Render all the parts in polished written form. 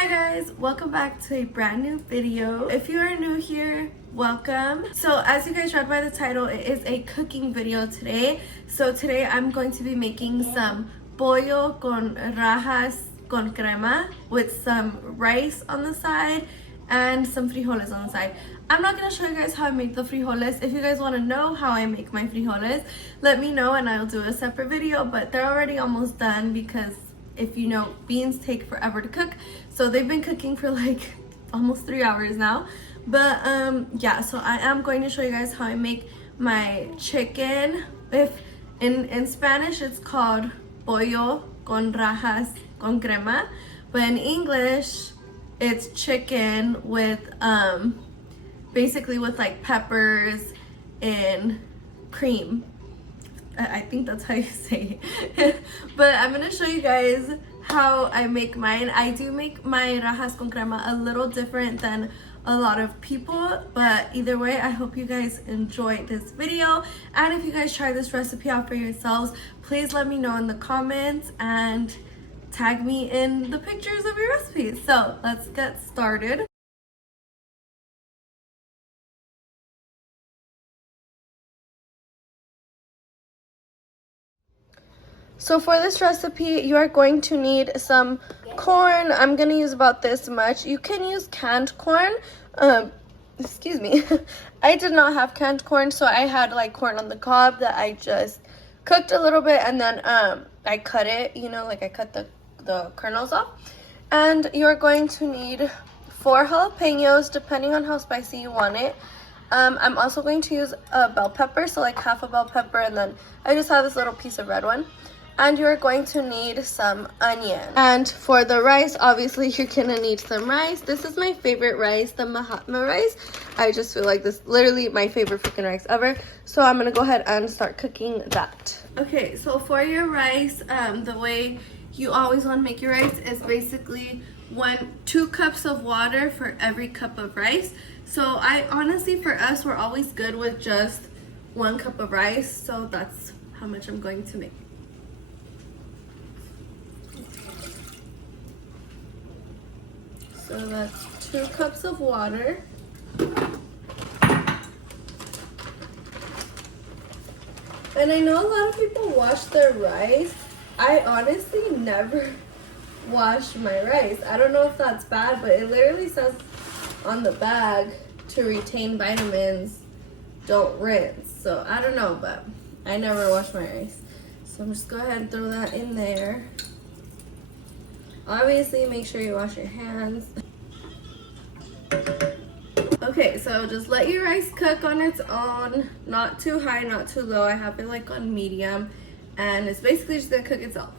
Hi guys, welcome back to a brand new video. If you are new here, welcome. So as you guys read by the title, it is a cooking video today. So today I'm going to be making some pollo con rajas con crema with some rice on the side and some frijoles on the side. I'm not going to show you guys how I make the frijoles. If you guys want to know how I make my frijoles, let me know and I'll do a separate video, but they're already almost done because if you know, beans take forever to cook. So they've been cooking for like almost 3 hours now. But yeah, so I am going to show you guys how I make my chicken. If in Spanish it's called pollo con rajas con crema, but in English it's chicken with basically with like peppers and cream. I think that's how you say it. But I'm gonna show you guys how I make mine. I do make my rajas con crema a little different than a lot of people, but either way, I hope you guys enjoyed this video. And if you guys try this recipe out for yourselves, please let me know in the comments and tag me in the pictures of your recipes. So let's get started. So for this recipe, you are going to need some corn. I'm going to use about this much. You can use canned corn. Excuse me. I did not have canned corn, so I had like corn on the cob that I just cooked a little bit and then I cut it, you know, like I cut the kernels off. And you're going to need 4 jalapenos, depending on how spicy you want it. I'm also going to use a bell pepper, so like half a bell pepper, and then I just have this little piece of red one. And you're going to need some onion. And for the rice, obviously you're gonna need some rice. This is my favorite rice, the Mahatma rice. I just feel like this is literally my favorite freaking rice ever. So I'm gonna go ahead and start cooking that. Okay, so for your rice, the way you always want to make your rice is basically 2 cups of water for every cup of rice. So I honestly, for us, we're always good with just 1 cup of rice. So that's how much I'm going to make. So that's 2 cups of water. And I know a lot of people wash their rice. I honestly never wash my rice. I don't know if that's bad, but it literally says on the bag to retain vitamins, don't rinse. So I don't know, but I never wash my rice. So I'm just go ahead and throw that in there. Obviously, make sure you wash your hands. Okay, so just let your rice cook on its own. Not too high, not too low. I have it like on medium. And it's basically just gonna cook itself.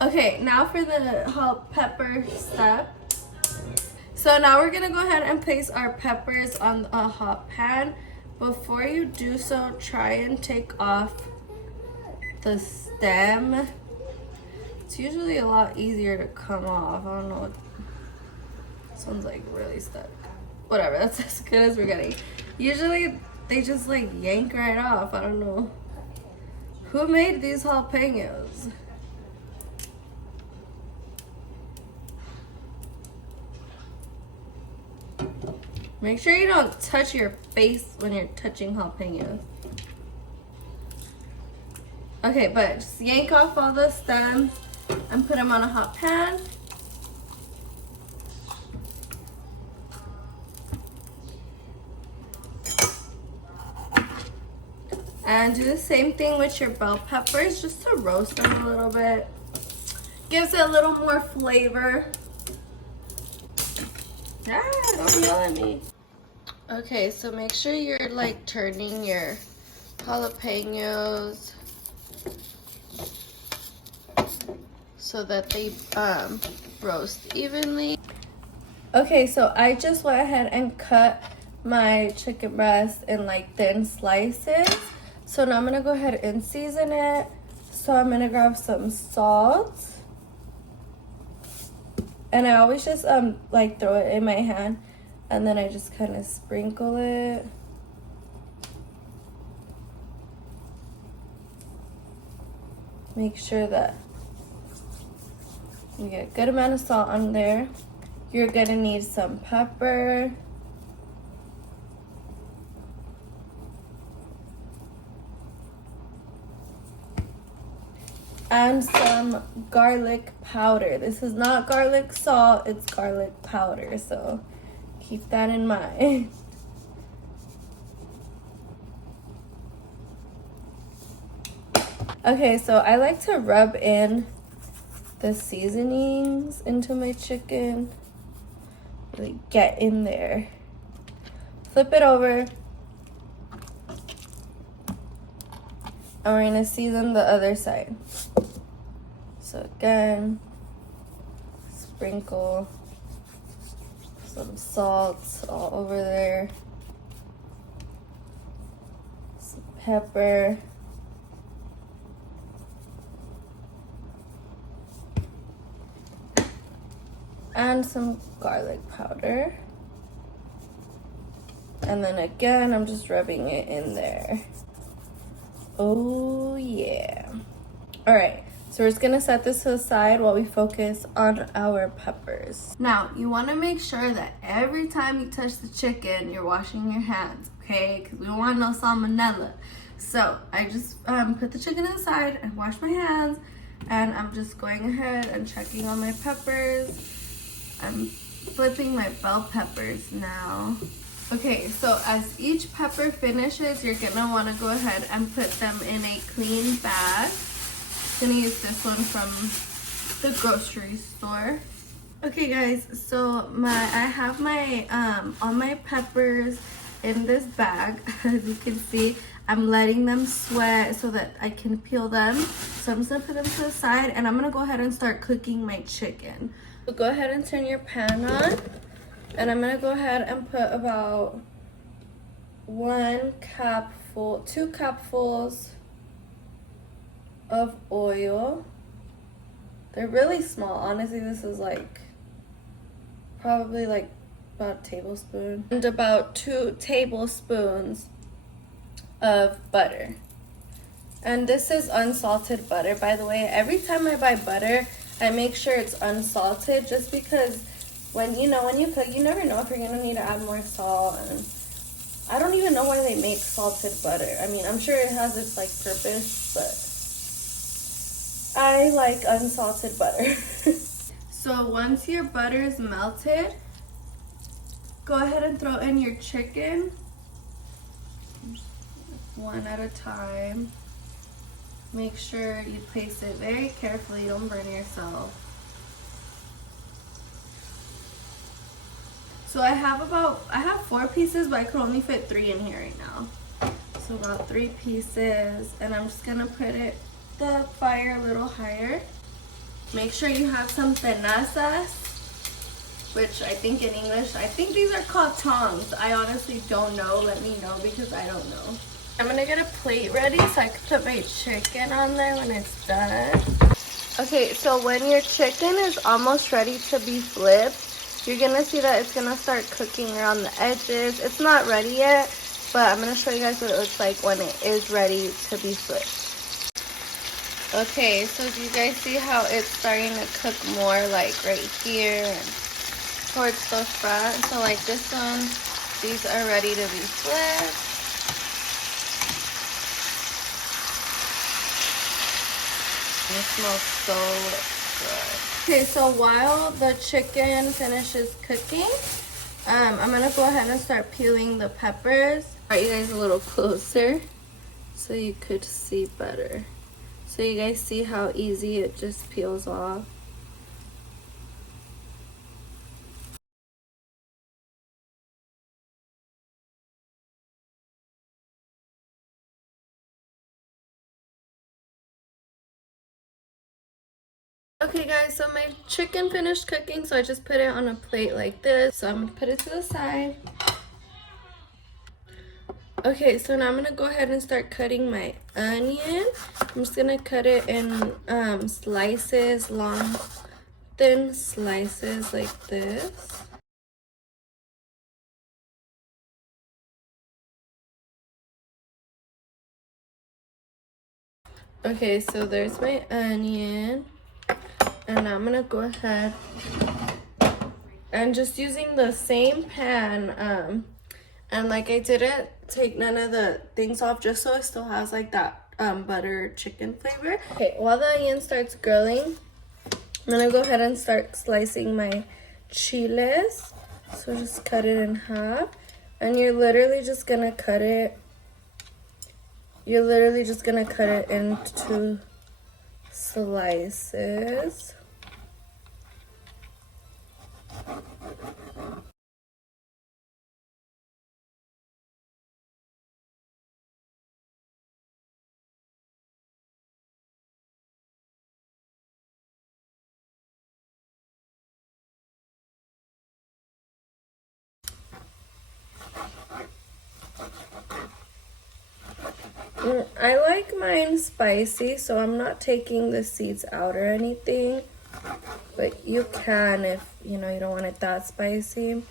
Okay, now for the whole pepper step. So now we're gonna go ahead and place our peppers on a hot pan. Before you do so, try and take off the stem. It's usually a lot easier to come off. I don't know. This one's like really stuck. Whatever, that's as good as we're getting. Usually they just like yank right off. I don't know. Who made these jalapenos? Make sure you don't touch your face when you're touching jalapenos. Okay, but just yank off all the stems and put them on a hot pan. And do the same thing with your bell peppers, just to roast them a little bit. Gives it a little more flavor. Ah, don't yell at me. Okay, so make sure you're like turning your jalapenos so that they roast evenly. Okay, so I just went ahead and cut my chicken breast in like thin slices. So now I'm gonna go ahead and season it. So I'm gonna grab some salt. And I always just like throw it in my hand and then I just kind of sprinkle it. Make sure that you get a good amount of salt on there. You're gonna need some pepper. And some garlic powder. This is not garlic salt, it's garlic powder, so keep that in mind. Okay, so I like to rub in the seasonings into my chicken. Really get in there. Flip it over. And we're gonna season the other side. So again, sprinkle some salt all over there. Some pepper. And some garlic powder. And then again, I'm just rubbing it in there. Oh yeah. All right, so we're just gonna set this to the side while we focus on our peppers. Now, you wanna make sure that every time you touch the chicken, you're washing your hands, okay? Because we don't want no salmonella. So I just put the chicken inside and wash my hands, and I'm just going ahead and checking on my peppers. I'm flipping my bell peppers now. Okay, so as each pepper finishes, you're gonna wanna go ahead and put them in a clean bag. I'm gonna use this one from the grocery store. Okay guys, so I have my all my peppers in this bag. As you can see, I'm letting them sweat so that I can peel them. So I'm just gonna put them to the side, and I'm gonna go ahead and start cooking my chicken. So go ahead and turn your pan on, and I'm gonna go ahead and put about 2 cupfuls of oil. They're really small. Honestly, this is like probably like about a tablespoon. And about 2 tablespoons of butter. And this is unsalted butter, by the way. Every time I buy butter, I make sure it's unsalted, just because when you cook, you never know if you're gonna need to add more salt. And I don't even know why they make salted butter. I mean, I'm sure it has its like purpose, but I like unsalted butter. So once your butter is melted, go ahead and throw in your chicken, one at a time. Make sure you place it very carefully, don't burn yourself. So I have 4 pieces, but I could only fit 3 in here right now. So about 3 pieces, and I'm just gonna put the fire a little higher. Make sure you have some tenazas, which I think in English, I think these are called tongs. I honestly don't know, let me know because I don't know. I'm gonna get a plate ready so I can put my chicken on there when it's done. Okay, so when your chicken is almost ready to be flipped, you're gonna see that it's gonna start cooking around the edges. It's not ready yet, but I'm gonna show you guys what it looks like when it is ready to be flipped. Okay, so do you guys see how it's starting to cook more like right here and towards the front? So like this one, these are ready to be flipped. It smells so good. Okay, so while the chicken finishes cooking, I'm gonna go ahead and start peeling the peppers. Alright, you guys a little closer so you could see better. So you guys see how easy it just peels off. Okay guys, so my chicken finished cooking, so I just put it on a plate like this. So I'm gonna put it to the side. Okay, so now I'm gonna go ahead and start cutting my onion. I'm just gonna cut it in slices, long, thin slices like this. Okay, so there's my onion. And I'm gonna go ahead and just using the same pan, and like I didn't take none of the things off just so it still has like that butter chicken flavor. Okay, while the onion starts grilling, I'm gonna go ahead and start slicing my chiles. So just cut it in half, and you're literally just gonna cut it into slices. I like mine spicy, so I'm not taking the seeds out or anything, but you can if you know you don't want it that spicy.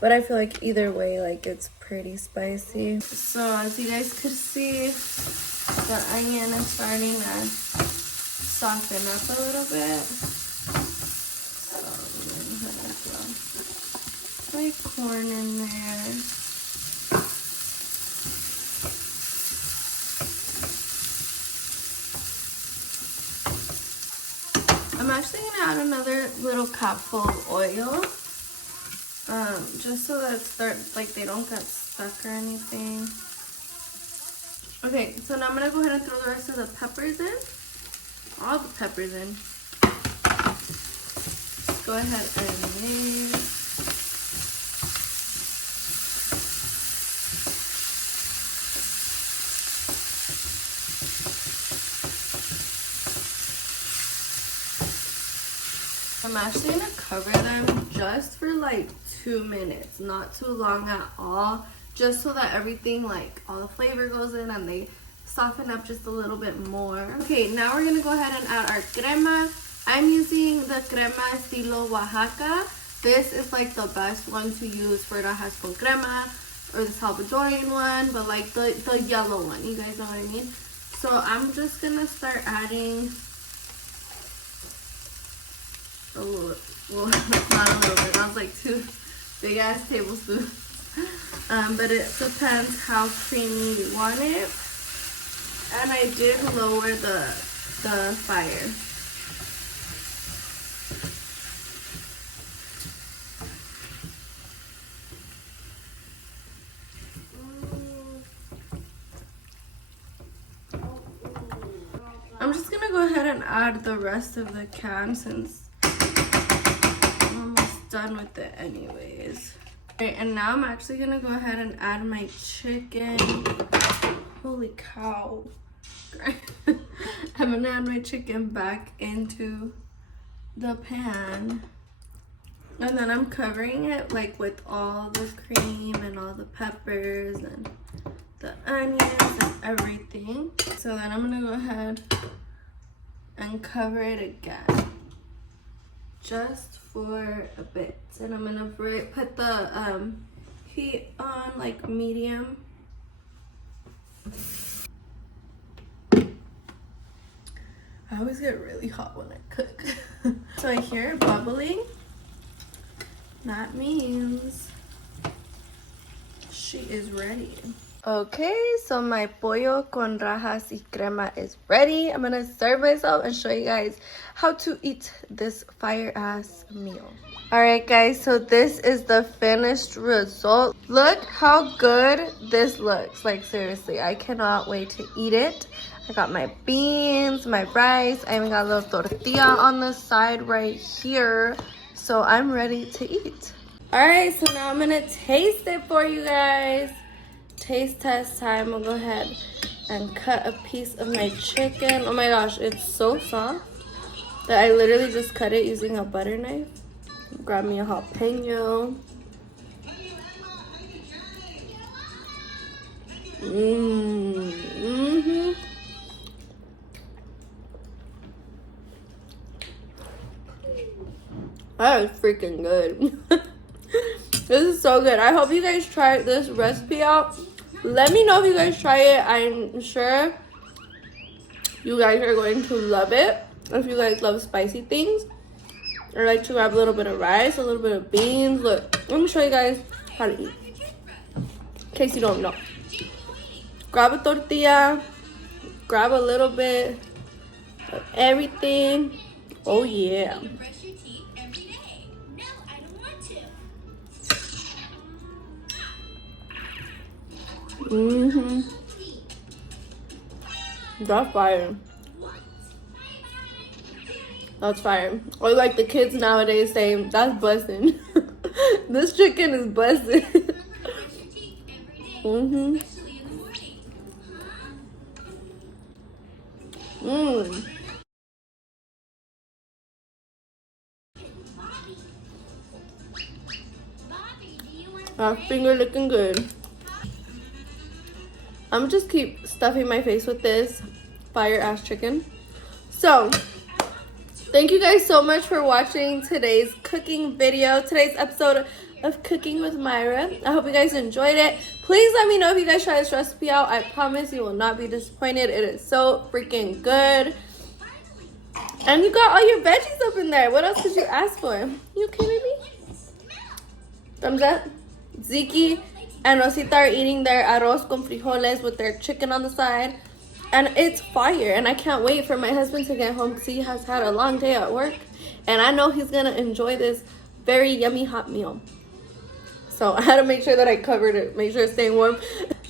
But I feel like either way, like it's pretty spicy. So as you guys could see, the onion is starting to soften up a little bit. So I'm gonna throw my corn in there. I'm actually gonna add another little cupful of oil, just so that they don't get stuck or anything. Okay, so now I'm gonna go ahead and throw the rest of the peppers in, all the peppers in. Go ahead and mix. I'm actually gonna cover them just for like 2 minutes, not too long at all, just so that everything, like all the flavor goes in and they soften up just a little bit more. Okay, now we're gonna go ahead and add our crema. I'm using the crema estilo Oaxaca. This is like the best one to use for rajas con crema, or the Salvadorian one, but like the yellow one, you guys know what I mean? So I'm just gonna start adding a little, well, not a little bit, that was like 2 big ass tablespoons. But it depends how creamy you want it. And I did lower the fire. I'm just gonna go ahead and add the rest of the can since I'm almost done with it anyways. Okay, and now I'm actually gonna go ahead and add my chicken. Holy cow. I'm gonna add my chicken back into the pan. And then I'm covering it like with all the cream and all the peppers and the onions and everything. So then I'm gonna go ahead and cover it again, just for a bit. And I'm gonna put the heat on like medium. I always get really hot when I cook. So I hear it bubbling. That means she is ready. Okay, so my pollo con rajas y crema is ready. I'm gonna serve myself and show you guys how to eat this fire ass meal. Alright guys, so this is the finished result. Look how good this looks. Like seriously, I cannot wait to eat it. I got my beans, my rice. I even got a little tortilla on the side right here. So I'm ready to eat. Alright, so now I'm gonna taste it for you guys. Taste test time. I'll go ahead and cut a piece of my chicken. Oh my gosh, it's so soft that I literally just cut it using a butter knife. Grab me a jalapeno. That is freaking good. This is so good. I hope you guys try this recipe out. Let me know if you guys try it. I'm sure you guys are going to love it. If you guys love spicy things. I like to grab a little bit of rice, a little bit of beans. Look, let me show you guys how to eat, in case you don't know. Grab a tortilla, grab a little bit of everything. Oh yeah. That's fire. That's fire. Or like the kids nowadays saying, that's busting. This chicken is busting. Our finger looking good. I'm just keep stuffing my face with this fire ass chicken. So thank you guys so much for watching today's cooking video, today's episode of Cooking with Myra. I hope you guys enjoyed it. Please let me know if you guys try this recipe out. I promise you will not be disappointed. It is so freaking good. And you got all your veggies up in there. What else could you ask for? You kidding me? Thumbs up. Ziki and Rosita are eating their arroz con frijoles with their chicken on the side. And it's fire. And I can't wait for my husband to get home because he has had a long day at work. And I know he's going to enjoy this very yummy hot meal. So I had to make sure that I covered it. Make sure it's staying warm.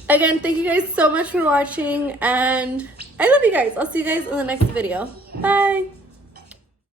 Again, thank you guys so much for watching. And I love you guys. I'll see you guys in the next video. Bye.